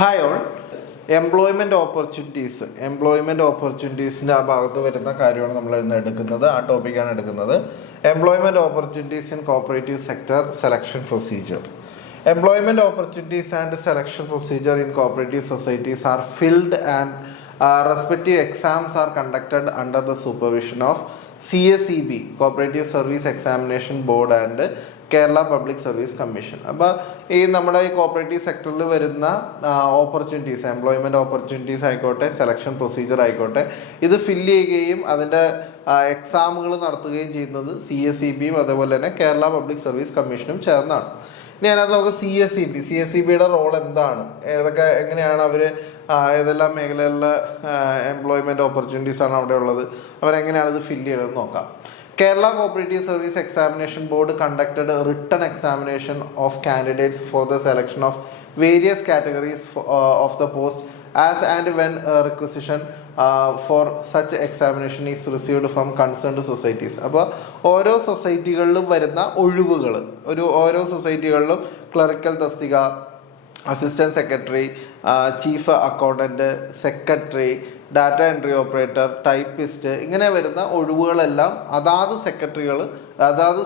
Hi all. Employment ഓപ്പർച്യൂണിറ്റീസിൻ്റെ ആ ഭാഗത്ത് വരുന്ന കാര്യമാണ് നമ്മൾ ഇന്ന് എടുക്കുന്നത്. ആ ടോപ്പിക്കാണ് എടുക്കുന്നത്. Employment opportunities in cooperative sector selection procedure. Employment opportunities and selection procedure in cooperative societies are filled and respective exams are conducted under the supervision of CSEB, Cooperative Service Examination Board and Kerala public service commission. അപ്പോൾ ഈ നമ്മുടെ ഈ cooperative സെക്ടറിൽ വരുന്ന opportunities, employment opportunities ആയിക്കോട്ടെ, selection procedure ആയിക്കോട്ടെ, ഇത് fill ചെയ്യുകയും അതിൻ്റെ എക്സാമുകൾ നടത്തുകയും ചെയ്യുന്നത് CSEBയും അതേപോലെ തന്നെ കേരള പബ്ലിക് സർവീസ് കമ്മീഷനും ചേർന്നാണ്. ഇനി അതിനകത്ത് നമുക്ക് CSEBയുടെ റോൾ എന്താണ്, എങ്ങനെയാണ് അവർ ഏതെല്ലാം മേഖലകളിലെ എംപ്ലോയ്മെൻറ്റ് ഓപ്പർച്യൂണിറ്റീസ് ആണ് അവിടെ ഉള്ളത്, അവരെങ്ങനെയാണ് ഇത് ഫില്ല് ചെയ്തതെന്ന് നോക്കാം. Kerala Cooperative Service Examination Board conducted a written examination of candidates for the selection of various categories of the post as and when a requisition for such examination is received from concerned societies. അപ്പോൾ ഓരോ സൊസൈറ്റികളിലും വരുന്ന ഒഴിവുകൾ, ഓരോ സൊസൈറ്റികളിലും clerical തസ്തിക, assistant secretary, chief accountant, secretary, data entry operator, typist, ഇങ്ങനെ വരുന്ന ഒഴിവുകളെല്ലാം അതാത് സെക്രട്ടറികൾ, അതാത്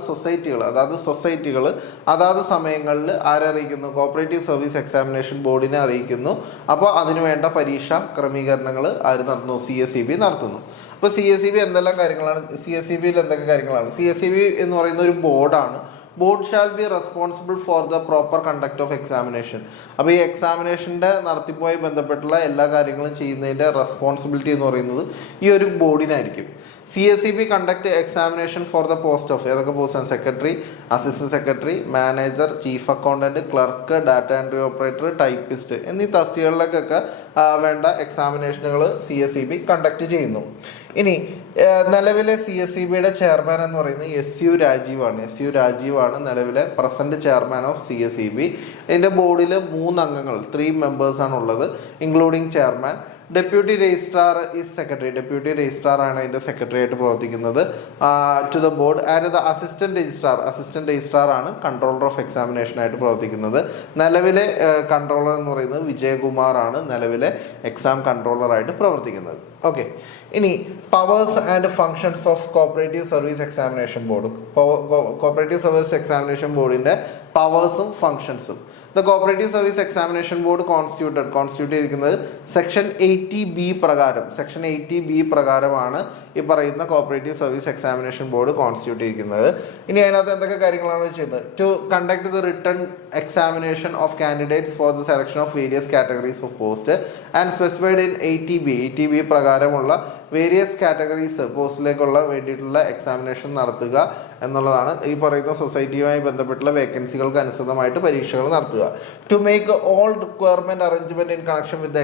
സൊസൈറ്റികൾ അതാത് സമയങ്ങളിൽ ആരറിയിക്കുന്നു? കോപ്പറേറ്റീവ് സർവീസ് എക്സാമിനേഷൻ ബോർഡിനെ അറിയിക്കുന്നു. അപ്പോൾ അതിനുവേണ്ട പരീക്ഷാ ക്രമീകരണങ്ങൾ ആര് നടത്തുന്നു? CSEB നടത്തുന്നു. അപ്പോൾ CSEB എന്തെല്ലാം കാര്യങ്ങളാണ്? CSEBയിൽ എന്തൊക്കെ കാര്യങ്ങളാണ്? CSEB എന്ന് പറയുന്ന ഒരു ബോർഡാണ്. Board shall be responsible for the proper conduct of examination. അപ്പോൾ ഈ എക്സാമിനേഷൻ്റെ നടത്തിപ്പുമായി ബന്ധപ്പെട്ടുള്ള എല്ലാ കാര്യങ്ങളും ചെയ്യുന്നതിൻ്റെ റെസ്പോൺസിബിലിറ്റി എന്ന് പറയുന്നത് ഈ ഒരു ബോർഡിനായിരിക്കും. CSEB conduct examination for the post of ഏതൊക്കെ പോസ്റ്റാണ്? Secretary, assistant secretary, manager, chief accountant, clerk, data entry operator, typist എന്നീ തസ്തികകളിലേക്കൊക്കെ വേണ്ട എക്സാമിനേഷനുകൾ CSEB കണ്ടക്ട് ചെയ്യുന്നു. ഇനി നിലവിലെ CSEBയുടെ ചെയർമാൻ എന്ന് പറയുന്നത് SU രാജീവാണ് നിലവിലെ പ്രസന്റ് ചെയർമാൻ ഓഫ് CSEB. ഇതിൻ്റെ ബോർഡിൽ 3 അംഗങ്ങൾ, 3 മെമ്പേഴ്സാണ് ഉള്ളത്, including chairman. Deputy registrar is secretary. Deputy registrar ആണ് അതിൻ്റെ സെക്രട്ടറി ആയിട്ട് പ്രവർത്തിക്കുന്നത് to the board. And the assistant registrar ആണ് കൺട്രോളർ ഓഫ് എക്സാമിനേഷൻ ആയിട്ട് പ്രവർത്തിക്കുന്നത്. നിലവിലെ കൺട്രോളർ എന്ന് പറയുന്നത് വിജയകുമാർ ആണ് നിലവിലെ എക്സാം കൺട്രോളറായിട്ട് പ്രവർത്തിക്കുന്നത്. ഓക്കെ, ഇനി powers and functions of cooperative service examination board. Cooperative service examination ബോർഡിൻ്റെ പവേഴ്സും ഫങ്ഷൻസും. The cooperative service examination board constitute ചെയ്തിരിക്കുന്നത് സെക്ഷൻ 80B പ്രകാരമാണ് ഈ പറയുന്ന cooperative service examination board constitute ചെയ്തിരിക്കുന്നത്. ഇനി അതിനകത്ത് എന്തൊക്കെ കാര്യങ്ങളാണ് ചെയ്യുന്നത്? To conduct the written examination of candidates for the selection of various categories of post and specified in 80B പ്രകാരമുള്ള വേരിയസ് കാറ്റഗറീസ് പോസ്റ്റിലേക്കുള്ള വേണ്ടിയിട്ടുള്ള എക്സാമിനേഷൻ നടത്തുക എന്നുള്ളതാണ്. ഈ പറയുന്ന സൊസൈറ്റിയുമായി ബന്ധപ്പെട്ടുള്ള വേക്കൻസികൾക്ക് അനുസൃതമായിട്ട് പരീക്ഷകൾ നടത്തുക. To make all requirement arrangement in connection with the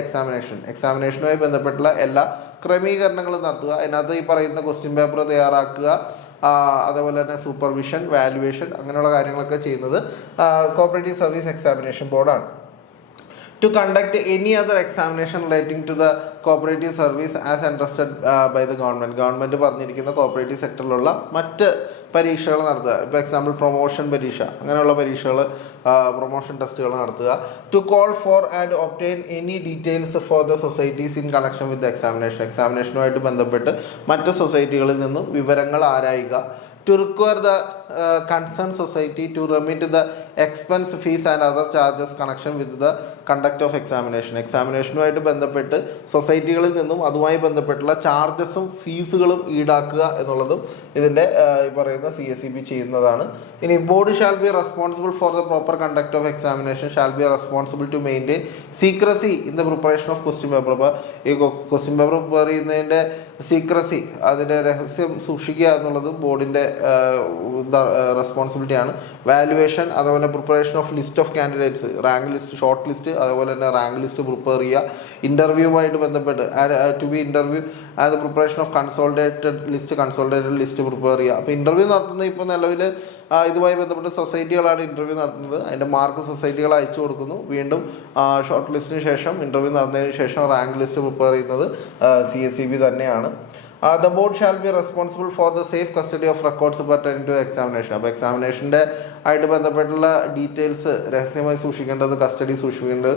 എക്സാമിനേഷനുമായി ബന്ധപ്പെട്ടുള്ള എല്ലാ ക്രമീകരണങ്ങളും നടത്തുക. അതിനകത്ത് ഈ പറയുന്ന ക്വസ്റ്റ്യൻ പേപ്പർ തയ്യാറാക്കുക, അതേപോലെ തന്നെ സൂപ്പർവിഷൻ, വാല്യുവേഷൻ, അങ്ങനെയുള്ള കാര്യങ്ങളൊക്കെ ചെയ്യുന്നത് കോപ്പറേറ്റീവ് സർവീസ് എക്സാമിനേഷൻ ബോർഡാണ്. To conduct any other examination relating to the cooperative service as entrusted by the government. Government പറഞ്ഞിരിക്കുന്ന കോപ്പറേറ്റീവ് സെക്ടറിലുള്ള മറ്റ് പരീക്ഷകൾ നടത്തുക. ഇപ്പോൾ എക്സാമ്പിൾ പ്രൊമോഷൻ പരീക്ഷ, അങ്ങനെയുള്ള പരീക്ഷകൾ, പ്രൊമോഷൻ ടെസ്റ്റുകൾ നടത്തുക. To call for and obtain any details for the societies in connection with എക്സാമിനേഷനുമായിട്ട് ബന്ധപ്പെട്ട് മറ്റ് സൊസൈറ്റികളിൽ നിന്നും വിവരങ്ങൾ ആരായുക. To require the concerned society to remit the expense, fees and other charges connection with the conduct of examination. എക്സാമിനേഷനുമായിട്ട് ബന്ധപ്പെട്ട് സൊസൈറ്റികളിൽ നിന്നും അതുമായി ബന്ധപ്പെട്ടുള്ള ചാർജസും ഫീസുകളും ഈടാക്കുക എന്നുള്ളതും ഇതിൻ്റെ ഈ പറയുന്ന CSEB ചെയ്യുന്നതാണ്. ഇനി board shall be responsible for the proper conduct of examination shall be responsible to maintain secrecy in the preparation of question paper. അപ്പോൾ ഈ ക്വസ്റ്റ്യൻ പേപ്പർ പ്രിപ്പയർ ചെയ്യുന്നതിൻ്റെ സീക്രസി, അതിൻ്റെ രഹസ്യം സൂക്ഷിക്കുക എന്നുള്ളതും ബോർഡിൻ്റെ റെസ്പോൺസിബിലിറ്റിയാണ്. വാല്യുവേഷൻ, അതുപോലെ preparation of list of candidates, rank list, short list, അതുപോലെ തന്നെ റാങ്ക് ലിസ്റ്റ് പ്രിപ്പയർ ചെയ്യുക. ഇൻ്റർവ്യൂവുമായിട്ട് ബന്ധപ്പെട്ട് to be interview and preparation of consolidated list prepare ചെയ്യുക. അപ്പോൾ ഇൻ്റർവ്യൂ നടത്തുന്നത് ഇപ്പോൾ നിലവിൽ ഇതുമായി ബന്ധപ്പെട്ട് സൊസൈറ്റികളാണ് ഇൻ്റർവ്യൂ നടത്തുന്നത്. അതിൻ്റെ മാർക്ക് സൊസൈറ്റികൾ അയച്ചു കൊടുക്കുന്നു. വീണ്ടും ഷോർട്ട് ലിസ്റ്റിന് ശേഷം, ഇൻ്റർവ്യൂ നടന്നതിന് ശേഷം റാങ്ക് ലിസ്റ്റ് പ്രിപ്പയർ ചെയ്യുന്നത് CSEB തന്നെയാണ്. The board shall be responsible for the safe custody of records pertaining to examination. അപ്പോൾ എക്സാമിനേഷൻ്റെ ആയിട്ട് ബന്ധപ്പെട്ടുള്ള ഡീറ്റെയിൽസ് രഹസ്യമായി സൂക്ഷിക്കേണ്ടത്, കസ്റ്റഡി സൂക്ഷിക്കേണ്ടത്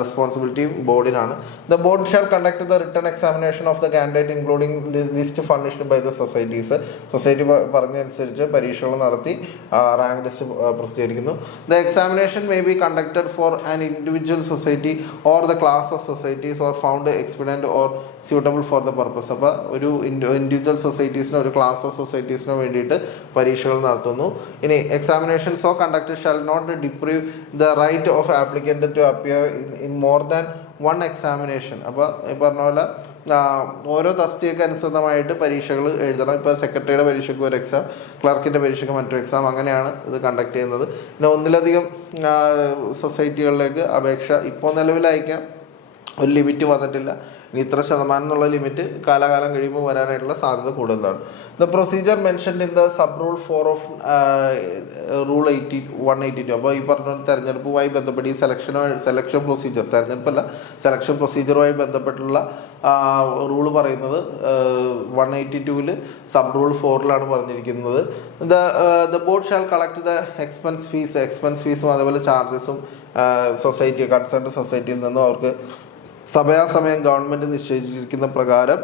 റെസ്പോൺസിബിലിറ്റി ബോർഡിനാണ്. The board shall conduct the written examination of the candidate including list furnished by the societies. Society പറഞ്ഞനുസരിച്ച് പരീക്ഷകൾ നടത്തി റാങ്ക് ലിസ്റ്റ് പ്രസിദ്ധീകരിക്കുന്നു. The examination may be conducted for an individual society or the class of societies or found expedient or suitable for the purpose. അപ്പോൾ ഒരു individual സൊസൈറ്റീസിനോ ഒരു class of സൊസൈറ്റീസിനോ വേണ്ടിയിട്ട് പരീക്ഷകൾ നടത്തുന്നു. ഇനി examination so conducted shall not deprive the right of applicant to appear in more than one examination. അപ്പോൾ ഈ പറഞ്ഞ പോലെ ഓരോ തസ്തികയ്ക്ക് അനുസൃതമായിട്ട് പരീക്ഷകൾ എഴുതണം. ഇപ്പോൾ സെക്രട്ടറിയുടെ പരീക്ഷയ്ക്ക് ഒരു എക്സാം, ക്ലർക്കിൻ്റെ പരീക്ഷയ്ക്ക് മറ്റൊരു എക്സാം, അങ്ങനെയാണ് ഇത് കണ്ടക്ട് ചെയ്യുന്നത്. പിന്നെ ഒന്നിലധികം സൊസൈറ്റികളിലേക്ക് അപേക്ഷ ഇപ്പോൾ നിലവിൽ അയക്കാം. ഒരു ലിമിറ്റ് വന്നിട്ടില്ല. ഇനി ഇത്ര ശതമാനം എന്നുള്ള ലിമിറ്റ് കാലാകാലം കഴിയുമ്പോൾ വരാനായിട്ടുള്ള സാധ്യത കൂടുതലാണ്. The procedure mentioned in the sub rule 4 of rule 182. അപ്പോൾ ഈ പറഞ്ഞ തെരഞ്ഞെടുപ്പുമായി ബന്ധപ്പെട്ട് ഈ സെലക്ഷൻ പ്രൊസീജിയർ, തെരഞ്ഞെടുപ്പല്ല സെലക്ഷൻ പ്രൊസീജിയറുമായി ബന്ധപ്പെട്ടുള്ള റൂള് പറയുന്നത് 182-ൽ സബ് റൂൾ 4-ലാണ് പറഞ്ഞിരിക്കുന്നത്. The board shall collect the expense ഫീസും അതേപോലെ ചാർജസും സൊസൈറ്റി കൺസേൺഡ് സൊസൈറ്റിയിൽ നിന്നും അവർക്ക് സമയാസമയം ഗവൺമെൻറ് നിശ്ചയിച്ചിരിക്കുന്ന പ്രകാരം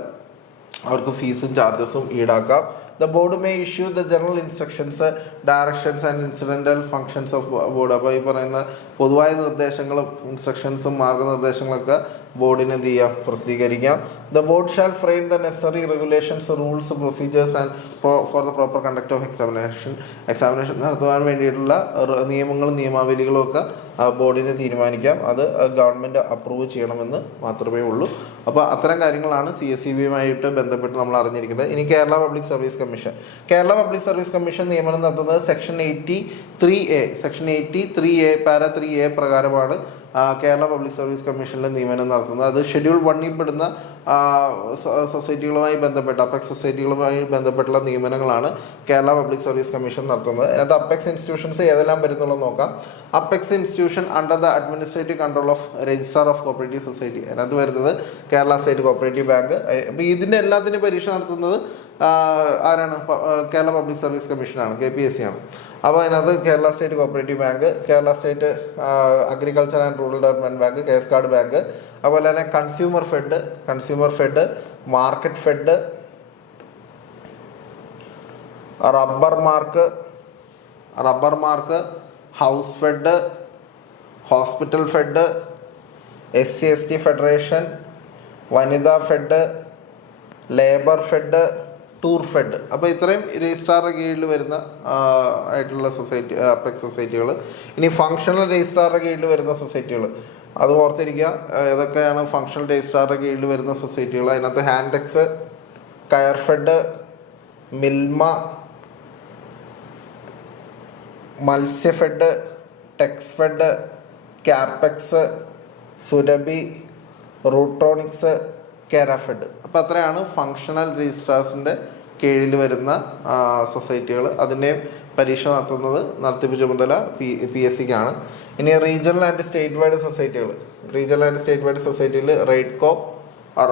അവർക്ക് ഫീസും ചാർജസും ഈടാക്കാം. The board may issue the general instructions, directions and incidental functions of board. അപ്പോൾ ഈ പറയുന്ന പൊതുവായ നിർദ്ദേശങ്ങളും ഇൻസ്ട്രക്ഷൻസും മാർഗ്ഗനിർദ്ദേശങ്ങളൊക്കെ ബോർഡിന് എന്ത് ചെയ്യാം, പ്രസിദ്ധീകരിക്കാം. The board shall frame the necessary regulations, rules, procedures and for the proper conduct of examination നടത്തുവാൻ വേണ്ടിയിട്ടുള്ള നിയമങ്ങളും നിയമാവലികളും ഒക്കെ ബോർഡിന് തീരുമാനിക്കാം. അത് ഗവൺമെൻറ് അപ്രൂവ് ചെയ്യണമെന്ന് മാത്രമേ ഉള്ളൂ. അപ്പോൾ അത്തരം കാര്യങ്ങളാണ് CSEB-യുമായിട്ട് ബന്ധപ്പെട്ട് നമ്മൾ അറിഞ്ഞിരിക്കുന്നത്. ഇനി Kerala public service commission. Kerala public service commission നിയമനം നടത്തുന്നത് സെക്ഷൻ 83A പാരാ 3A പ്രകാരമാണ് കേരള പബ്ലിക് സർവീസ് കമ്മീഷനിൽ നിയമനം നടത്തുന്നത്. അത് ഷെഡ്യൂൾ 1-ൽ പെടുന്ന സൊസൈറ്റികളുമായി ബന്ധപ്പെട്ട അപ്പെക്സ് സൊസൈറ്റികളുമായി ബന്ധപ്പെട്ടുള്ള നിയമനങ്ങളാണ് കേരള പബ്ലിക് സർവീസ് കമ്മീഷൻ നടത്തുന്നത്. അതിനകത്ത് അപ്പെക്സ് ഇൻസ്റ്റിറ്റ്യൂഷൻസ് ഏതെല്ലാം വരുന്നുള്ളത് നോക്കാം. Apex institution under the administrative control of registrar of cooperative society. അതിനകത്ത് വരുന്നത് കേരള സ്റ്റേറ്റ് കോപ്പറേറ്റീവ് ബാങ്ക്. അപ്പോൾ ഇതിൻ്റെ എല്ലാത്തിനും പരീക്ഷ നടത്തുന്നത് ആരാണ്? കേരള പബ്ലിക് സർവീസ് കമ്മീഷനാണ്, KPSC ആണ്. അപ്പോൾ അതിനകത്ത് Kerala state cooperative bank, Kerala state agriculture and rural development bank, കേസ് കാർഡ് ബാങ്ക്, അതുപോലെ തന്നെ consumer fed, market fed, rubber mark, house fed, hospital fed, SC/ST federation, Vanitha fed, labour fed, tour fed. അപ്പോൾ ഇത്രയും രജിസ്ട്രാറുടെ കീഴിൽ വരുന്ന ആയിട്ടുള്ള സൊസൈറ്റി അപ്പെക്സ് സൊസൈറ്റികൾ. ഇനി ഫങ്ഷണൽ രജിസ്ട്രാറുടെ കീഴിൽ വരുന്ന സൊസൈറ്റികൾ അത് ഓർത്തിരിക്കുക. ഏതൊക്കെയാണ് ഫങ്ഷണൽ രജിസ്ട്രാറുടെ കീഴിൽ വരുന്ന സൊസൈറ്റികൾ? അതിനകത്ത് ഹാൻഡെക്സ്, കയർ fed, Milma, Matsyafed, Texfed, Capex, Surabhi, Rutronix, Kerafed. അപ്പോൾ അത്രയാണ് ഫങ്ഷണൽ രജിസ്ട്രാർസിൻ്റെ കീഴിൽ വരുന്ന സൊസൈറ്റികൾ. അതിൻ്റെയും പരീക്ഷ നടത്തിപ്പ് ചുമതല PSCക്കാണ്. ഇനി റീജിയണൽ ആൻഡ് സ്റ്റേറ്റ് വൈഡ് സൊസൈറ്റിയിൽ Raidco,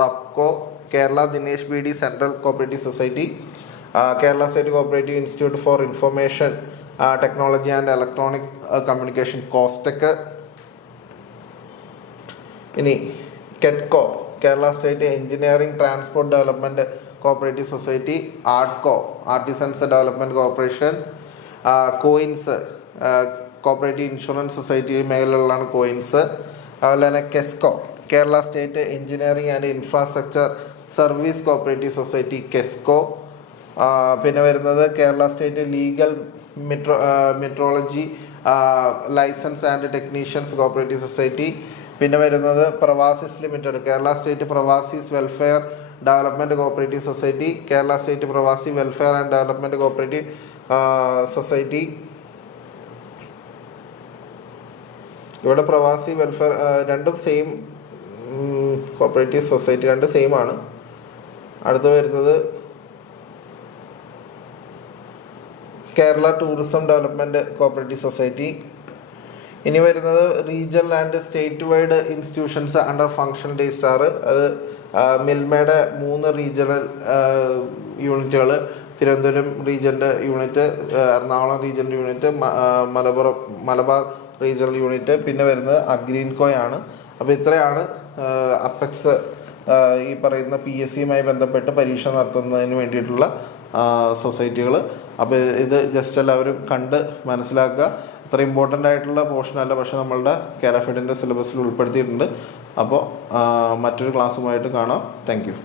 Rubco, Kerala Dinesh BD central cooperative society, Kerala state cooperative institute for information technology and electronic communication Costech. ഇനി Ketco, Kerala state engineering transport development cooperative society, Artco, artisans development corporation, Coins, cooperative insurance society മേഖലകളിലാണ് കോയിൻസ്. അതുപോലെ തന്നെ Kesco, Kerala state engineering and infrastructure service cooperative society, Kesco. പിന്നെ വരുന്നത് Kerala state legal metrology licence and technicians cooperative society. പിന്നെ വരുന്നത് പ്രവാസിസ് limited, Kerala state പ്രവാസീസ് welfare development cooperative society, Kerala state Pravasi welfare and development cooperative society. ഇവിടെ പ്രവാസി വെൽഫെയർ രണ്ടും സെയിം കോപ്പറേറ്റീവ് സൊസൈറ്റി, രണ്ട് same ആണ്. അടുത്ത് വരുന്നത് Kerala tourism development cooperative society. ഇനി വരുന്നത് regional and state wide institutions under functional registrar. അത് മിൽമയുടെ 3 റീജിയണൽ യൂണിറ്റുകൾ, തിരുവനന്തപുരം റീജിയൻ്റെ യൂണിറ്റ്, എറണാകുളം റീജിയൻ്റെ യൂണിറ്റ്, മലബാർ റീജിയണൽ യൂണിറ്റ്, പിന്നെ വരുന്നത് അഗ്രീൻകോയാണ്. അപ്പോൾ ഇത്രയാണ് അപ്പെക്സ് ഈ പറയുന്ന PSCയുമായി ബന്ധപ്പെട്ട് പരീക്ഷ നടത്തുന്നതിന് വേണ്ടിയിട്ടുള്ള സൊസൈറ്റികൾ. അപ്പോൾ ഇത് ജസ്റ്റ് എല്ലാവരും കണ്ട് മനസ്സിലാക്കുക. അത്ര ഇമ്പോർട്ടൻ്റ് ആയിട്ടുള്ള പോർഷൻ അല്ല, പക്ഷേ നമ്മളുടെ കേരഫെഡിൻ്റെ സിലബസിൽ ഉൾപ്പെടുത്തിയിട്ടുണ്ട്. അപ്പോൾ മറ്റൊരു ക്ലാസ്സുമായിട്ട് കാണാം. Thank you.